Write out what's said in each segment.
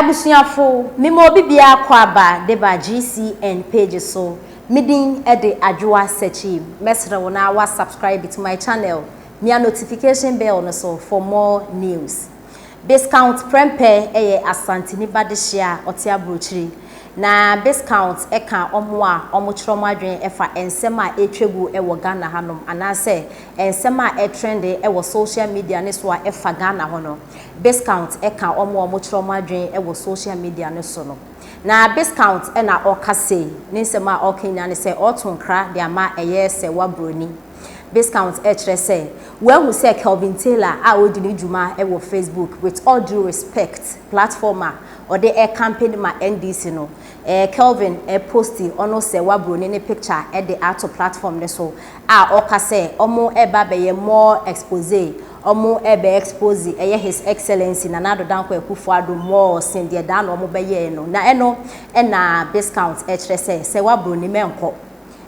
Ebusuafo mimo bibia kwaba deba GCN page so midin ede adwoa search mesre wona wa subscribe to my channel near notification bell no so for more news. Discount prempe asante ni badehia otia brochiri na discount eka omo a omo chromo adwen efa ensema etwegu ewo Ghana hanom anase ensema trend ewo social media ne so a efa Ghana hono discount eka omo chromo adwen ewo social media ne so no na discount ena okase ne nsema okenya ne se otonkra de ama Serwaa broni discount say well who say Kelvin Taylor a odi ni djuma e wo Facebook with all due respect platformer or the campaign ma NDC no Kelvin posti ono Serwaa broni ne picture at the art platform ne so a oka say omo eba be more expose omo ebe expose his excellency na nado danko ekufuado more sin de dan omo be ye no na eno na discount say Serwaa broni menko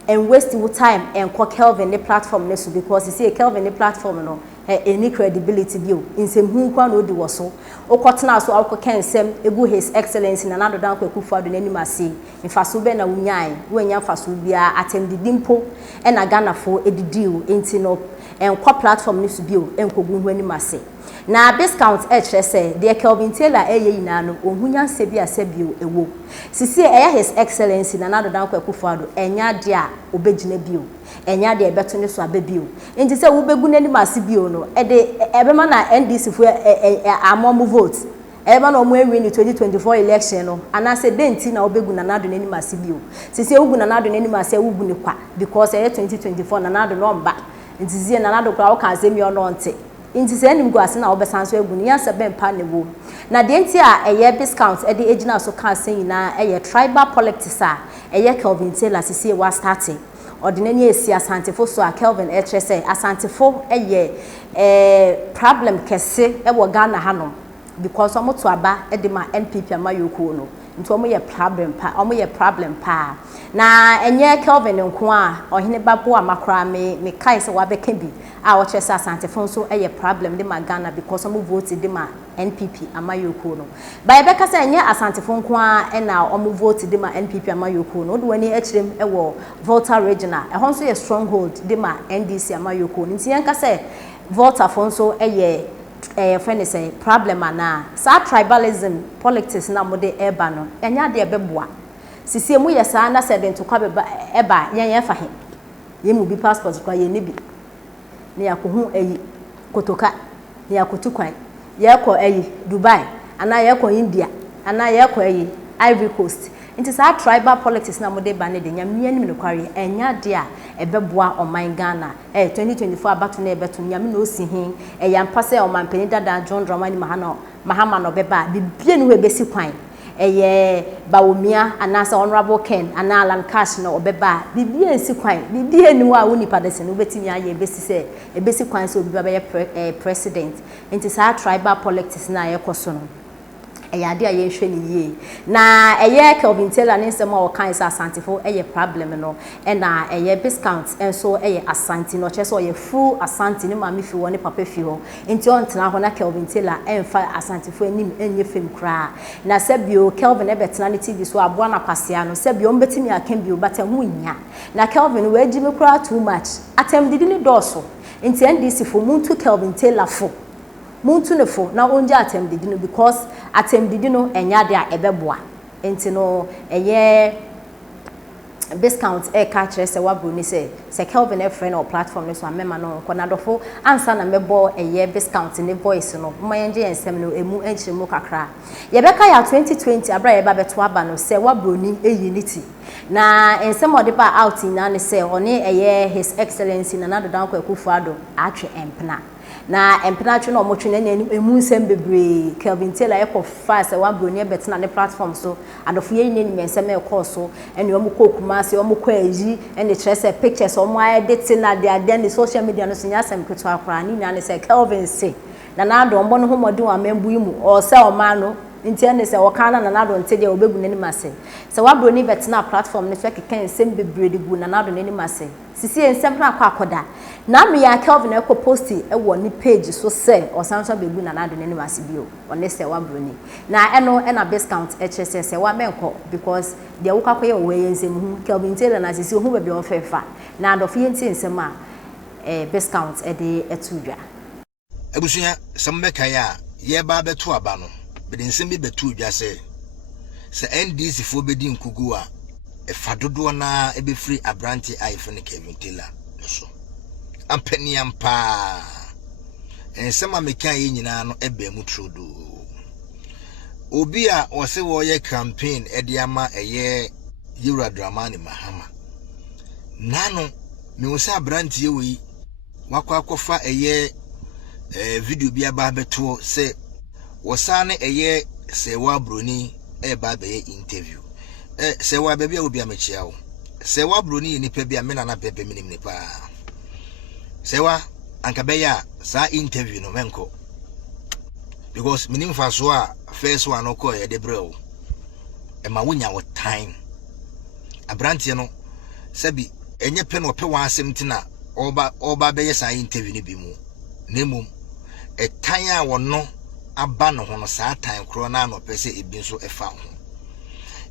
and wasting time and call Kelvin the platform next because you see Kelvin the platform no any credibility view in some who can no do so o kotena so alko ken sem egu his excellency na nado dan ko ekufuado n'anim ase mfaso be na wunyan wanya mfaso bia attended dimpo e na Ghana fo edidiu enti no en kwa platform next bio enkogu hu anim ase na discount say the Kelvin Taylor yina no ohunya sebi asebio ewo sisi his excellency na nado dan ko ekufuado enya de a obegina bio enya de ebeto ne so ababio enti se wo begu n'anim ase bio no ebema na NDC fu amom vote eba na omo win 2024 election no anase denti na obegu na nado n'anim ase bio sisi ogu na nado n'anim ase wugu ne kwa because 2024 na nado no mba enti zie na nado kwa wo kan se mi ono nte inti se enim go ase na obesanso egu ni yansa bempa ne wo na de enti a discount e de ejina so kan se nyina tribal politics a Kelvin Taylor sisi wa starting ordinary esi asantefo so a Kelvin say asantefo problem kese wo Ghana hanom because omo to aba de ma NPP amayoko no nti omo ye problem pa na Kelvin nko a ohene babo amakra me kai se wa beka bi a wo chese asantefo so problem de ma Ghana because omo vote de ma NPP amayoko no ba beka se asantefo nko a na omo vote de ma NPP amayoko no do wani achirem wo Volta regional so ye stronghold de ma NDC amayoko nti yanka se Volta fonso friend say problem na sa tribalism politics na mo de eba no enya de ebeboa sisi mu yesa na se de ntokwa beba eba yen fa he ye mu bi passport kwa ye ne bi ne yakohu kotoka ne yakotukwan ye ko Dubai ana ye ko India ana ye ko Ivory Coast nti sa tribal politics na mo de ba ne de nyam nim ne kware enya de a ebeboa oman Ghana 2024 abato na ebeto nyam na osihin yampa se oman pani dada John Dramani Mahama no beba bibie no ebesi kwan Bawumia anasa honorable Ken ana Alan Cash no obeba bibie ensi kwan bibie ni wa woni padese no betimi aye ebesi se ebesi kwan se obi ba be president nti sa tribal politics na yekoso no ade aye hwe ni ye na Kelvin Taylor ne nsema o kan sa asantefo problem no na discount enso asante no cheso full asante ni mami fi woni papa fi ho nti on tena ho na Kelvin Taylor enfa asantefo enim enye fem kra na sebio Kelvin betena ne TV so aboa na kwasea no sebio mbetimi akan bio bata hu nya na Kelvin we agi me kra too much atem didi ni doso nti NDC fo muntu Kelvin Taylor fo muntu ne fo na onja atem didi no because atem didi no enya de a ebeboa enti no discount ka kire Serwaa broni se Kelvin friend or platform ne so amema no konadofo ansa na mebo discount ne voice no mmayenje ensem no emu enchiremu kakra yebeka ya 2020 abra yeba beto aba no Serwaa broni unity na ensem odipa out na ne se one his excellency na nado danko ekufuado atwe empna na empnacho no omotwe na emu nsem bebre Kelvin Taylor ekofa Serwaa broni betena ne platform so adofo ye nyeni ensem ekoso ene omukokuma se omukọ ayi ene trese pictures omo edit na de ne social media no so nya asem keto akora ni na ne se Kelvin se na nado ombo no homodi wa membu imu o se o ma no nti ene se wakana na nado nte de obebu nani mase se wabroni betena platform ne so keka ensem bebre de gu na nado nani mase sisi ensem na akoda na me ya Kelvin e ko posti e wo ni page so se osanso bebu na nado nani mase bio one se wabroni na eno e na discount hss se wa menko because de wo kwakoye wo ensem hu Kelvin Taylor na sisi hu be on fefa na adof yenti ensem a discount e de etudwa Ebusuya sambeka ya ye ba beto aba no bede nsem bi beto udwa se NDC fo bedi nkugu a efadodo na ebe free abranti iPhone Kelvin Taylor so ampani ampa ensem ameka ye nyina no ebe mu trodo obi a wose wo ye campaign ede ama eye Yura Dramani Mahama nano me wo se abranti ye wi wakwa kofa eye video bi aba beto se wosane eye Serwaa broni ba be interview Serwaa be bia obi amechia wo Serwaa broni ni pe bia me na pepe minim ni pa Serwaa anka be ya sa interview no menko because minim fa so a first one no ko ye de brel e ma wonya wo time abrantie no sabi enye pe no pe wa asem tina oba be ye sa interview ni bi mu nemum e tan a wono aba no ho no saa tan kro na no pese ebi nso efa ho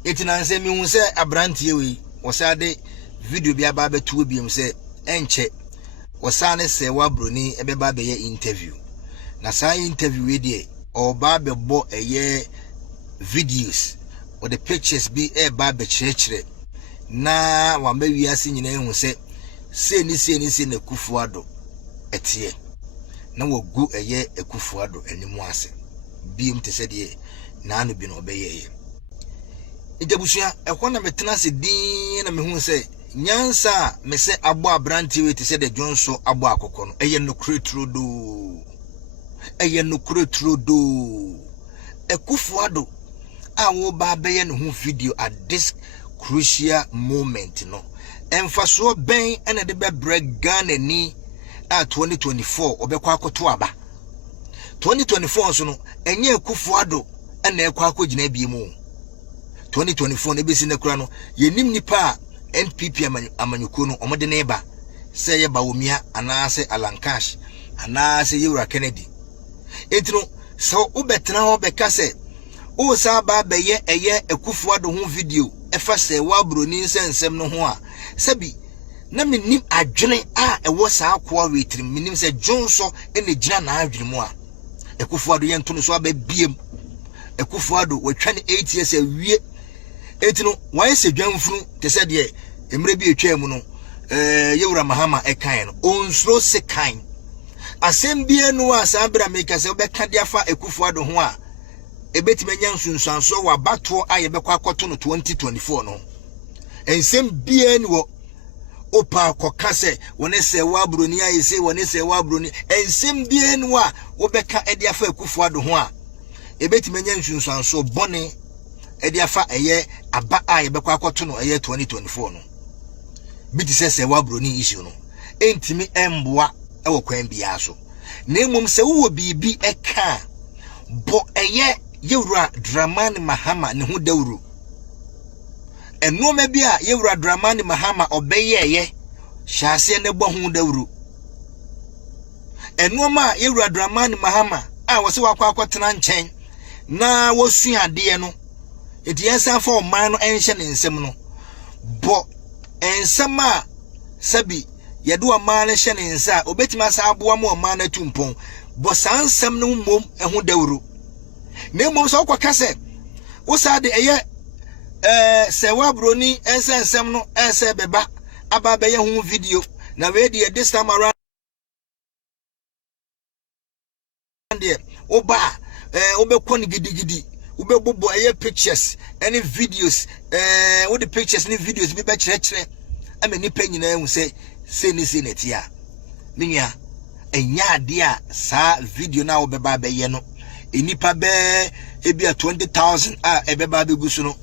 etina nse mi hu se abrantie we wosade video bi aba betu bi mu se enche wosane Serwaa broni ebeba be ye interview na saa interview we die oba be bo eye videos or the pictures bi eba be chire na wa ma wiase nyina hu se ni na Kufuado etie na wogu eye Kufuado animu ase biem te se de na anu bi no obeye Ijabusia ekwana metena se din na mehu se nyansa me se abo abranti we te se de Jonso abo akoko no eye no kretrodo Kufuado a wo ba beye no hu video at this crucial moment no emfaso ben ene de be break Ghana ni a 2024 obekwa akoto aba 2024 so no enye Kufuado ene ekwa akogina bi mu 2024 ne besi ne kura no yenim nipa NPP amanyuko no omode ne ba se ye bawomia anase Alankash anase Yura Kennedy etino so ubetena ho beka se o sa ba beye eye Kufuado ho video efa Serwaa broni nsensem no ho a sabi na menim adwene a ewo sa akwa wetrim menim se Jonso ene gina na adwene mu a Kufuado yento no so aba biem Kufuado watwa ne 8 years awie etino wan se dwanfunu te se de emre bi etwa mu no Yura Mahama ekan no onsro se kan asem bia no a sa bra make se obeka de afa Kufuado ho a ebetimenya nsunsanso wa bato a yebekwa akoto no 2024 no ensem bia ni wo opa koka se wone Serwaa broni ayese wone Serwaa broni ensem bia ni wa obeka ede afa Kufuado ho a ebetimenya nsunsanso bone ede afa eye aba a yebekwa akoto no eye 2024 no biti se Serwaa broni issue no entimi emboa ewo kwan bia so na emom se wo bibi eka bo eye Yura Dramani Mahama ne ho dawuru enoma bia Yura Dramani Mahama obeyeye hyase ne bo ho dawuru enoma Yura Dramani Mahama a wose wakwa akotena nchen na wosu ade no etiensa fa oman no enhye ne nsem no bo ensem a sabi yedo oman ne hye ne nsa obetima sa aboa mo oman na tumpon bo sansem no mom ho dawuru ne mom so kwa kase wo sa de eye Serwaa broni ensem no ense beba aba be ye hu video na we de this time around there oba obekọ ni gidigidi obebobo eye pictures any videos with the pictures ni videos bi be kire amani pa nyina hu se ni netia minia enya ade a sa video na obeba be ye no enipa be ebia 20,000 a ebeba be gusu no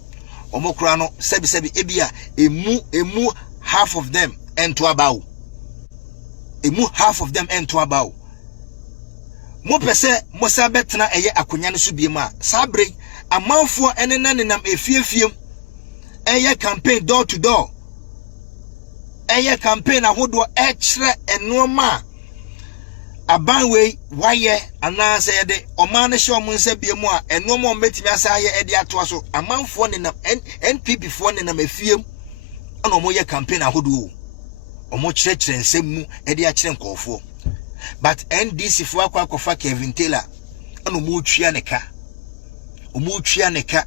omokura no sebi ebia emu half of them ento abawo mo pese mo sa betena eye akonya no so biema sabre amanfoɔ ene na nenam efiefiem eye campaign door to door eye campaign ahodo kyerɛ enoma abanwe waye anase yede oman ne hye omo nsa biemu a enoma ometimi asaye ede ato so amanfoɔ nenam NPP foɔ nenam efiem ana omo ye campaign ahodo omo kyerɛkyerɛ nsɛm mu ede akyerɛ nkɔfoɔ but NDC foɔ akwa Kelvin ana omo twia ne ka